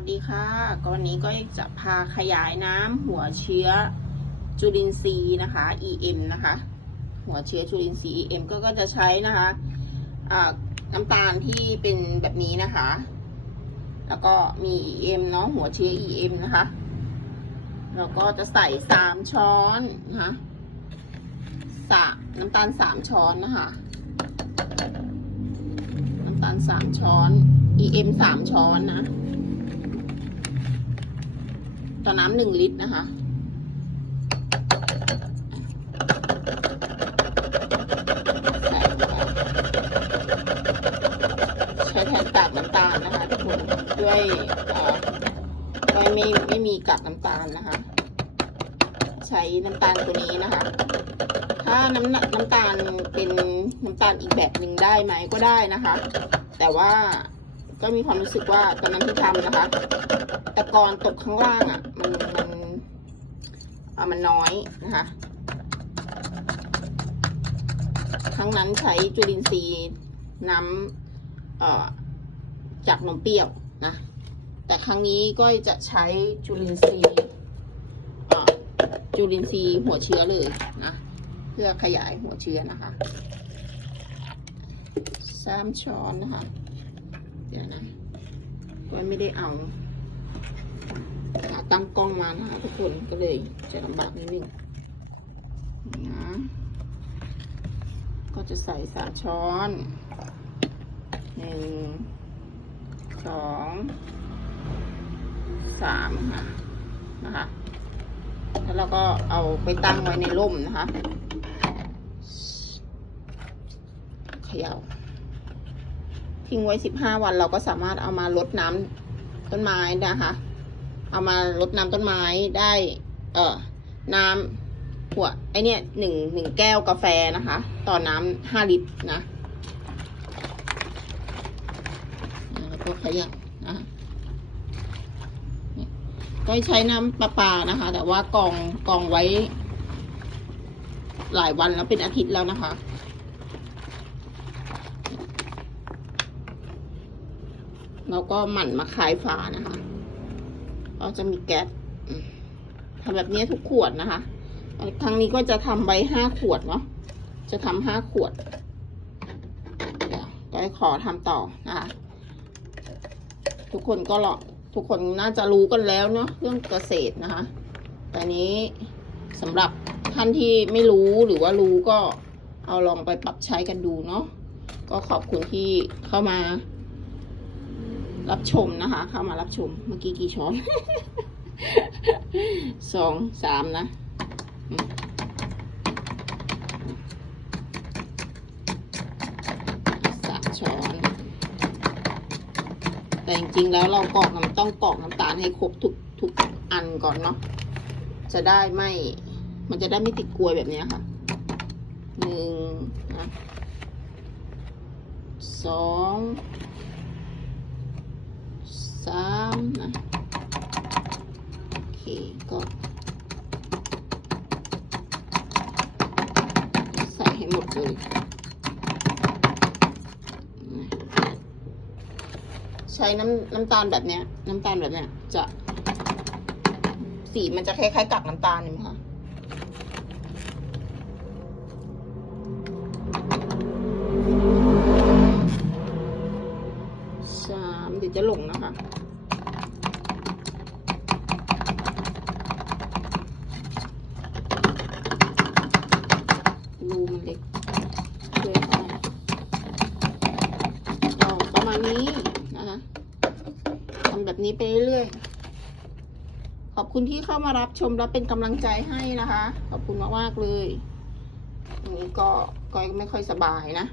วัสดีค่ะก็วันนี้ก็จะพาขยายน้ำหัวเชื้อจุลินทรีย์นะคะ EM นะคะ หัวเชื้อจุลินทรีย์ EM ก็ก็จะใช้นะคะอ่าน้ำตาลที่เป็นแบบนี้นะคะ แล้วก็มี EM เนาะหัวเชื้อ EM นะคะแล้วก็จะใส่สามช้อนนะคะสาน้ำตาลสามช้อนนะคะ น้ำตาลสามช้อน EM สามช้อนนะ ต่อน้ำหนึ่งลิตรนะคะ ใช้แทนกากน้ำตาลนะคะทุกคนด้วยเอ่อด้วยไม่ไม่มีกากน้ำตาลนะคะ ใช้น้ำตาลตัวนี้นะคะ ถ้าน้ำหนักน้ำตาลเป็นน้ำตาลอีกแบบหนึ่งได้ไหมก็ได้นะคะ แต่ว่า ก็มีความรู้สึกว่าตอนนั้นที่ทำนะคะตะกอนตกข้างล่างอะ่ะ มันมันอะมันน้อยนะคะครั้งนั้นใช้จุลินทรีย์น้ำเอ่อจากนมเปรี้ยวนะแต่ครั้งนี้ก็จะใช้จุลินทรีย์เอ่อจุลินทรีย์หัวเชื้อเลยนะเพื่อขยายหัวเชื้อนะคะสามช้อนนะคะ เดี๋ยวนะก็ไม่ได้เอาขาตั้งกล้องมานะคะทุกคนก็เลยจะลำบากนิดนึงนี่นะก็จะใส่สามช้อนหนึ่งสองสามค่ะนะคะ แล้วเราก็เอาไปตั้งไว้ในร่มนะคะ เขย่า ทิ้งไว้สิบห้าวันเราก็สามารถเอามาลดน้ำต้นไม้นะคะ เอามาลดน้ำต้นไม้ได้ เอ่อ น้ำหัวไอเนี่ยหนึ่งหนึ่งแก้วกาแฟนะคะ ต่อน้ำห้าลิตรนะแล้วก็ขยับนะก็ใช้น้ำประปานะคะ แต่ว่ากองกองไว้หลายวันแล้วเป็นอาทิตย์แล้วนะคะ แล้วก็หมั่นมาคายฝานะคะก็จะมีแก๊สทำแบบนี้ทุกขวดนะคะครั้งนี้ก็จะทำไว้ห้าขวดเนาะจะทำห้าขวดเดี๋ยวก็ขอทำต่อนะคะทุกคนก็หรอกทุกคนน่าจะรู้กันแล้วเนาะเรื่องเกษตรนะคะ แต่นี้สำหรับท่านที่ไม่รู้หรือว่ารู้ก็เอาลองไปปรับใช้กันดูเนาะก็ขอบคุณที่เข้ามา รับชมนะคะ เข้ามารับชม เมื่อกี้กี่ช้อน สองสามนะ สามช้อน แต่จริงๆแล้วเรากรอกน้ำต้องกรอกน้ำตาลให้ครบทุกทุกอันก่อนเนาะ จะได้ไม่ มันจะได้ไม่ติดกลวยแบบนี้ค่ะ หนึ่งนะสอง สามนะโอเคก็ใส่ให้หมดเลยใช้น้ำน้ำตาลแบบเนี้ย น้ำตาลแบบเนี้ยจะสีมันจะคล้ายๆกับน้ำตาลนี่ค่ะ รูมันเล็กช่วยเขาก็ประมาณนี้นะคะทำแบบนี้ไปเรื่อยๆ ขอบคุณที่เข้ามารับชมและเป็นกำลังใจให้นะคะ ขอบคุณมากๆเลยอันนี้ก็ก้อยไม่ค่อยสบายนะ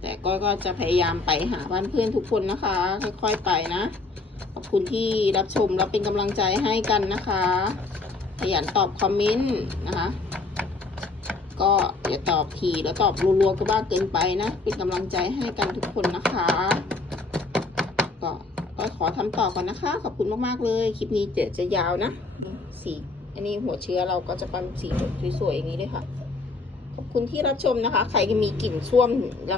แต่ก้อยก็จะพยายามไปหาบ้านเพื่อนทุกคนนะคะ ค่อยๆไปนะ ขอบคุณที่รับชมและเป็นกำลังใจให้กันนะคะ ขยันตอบคอมเมนต์นะคะ ก็อย่าตอบทีแล้วตอบรัวๆก็บ้าเกินไปนะ เป็นกำลังใจให้กันทุกคนนะคะ ก็ก็ขอทำต่อก่อนนะคะ ขอบคุณมากๆเลย คลิปนี้เดี๋ยวจะยาวนะสีอันนี้หัวเชื้อเราก็จะเป็นสีสวยๆอย่างนี้เลยค่ะ ขอบคุณที่รับชมนะคะ ใครมีกลิ่นส้วม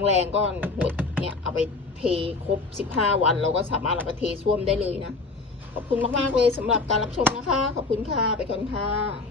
แรงๆก็หัวเนี่ยเอาไปเทครบสิบห้าวัน เราก็สามารถเอาไปเทส้วมได้เลยนะ ขอบคุณมากๆเลยสำหรับการรับชมนะคะ ขอบคุณค่ะ ไปก่อนค่ะ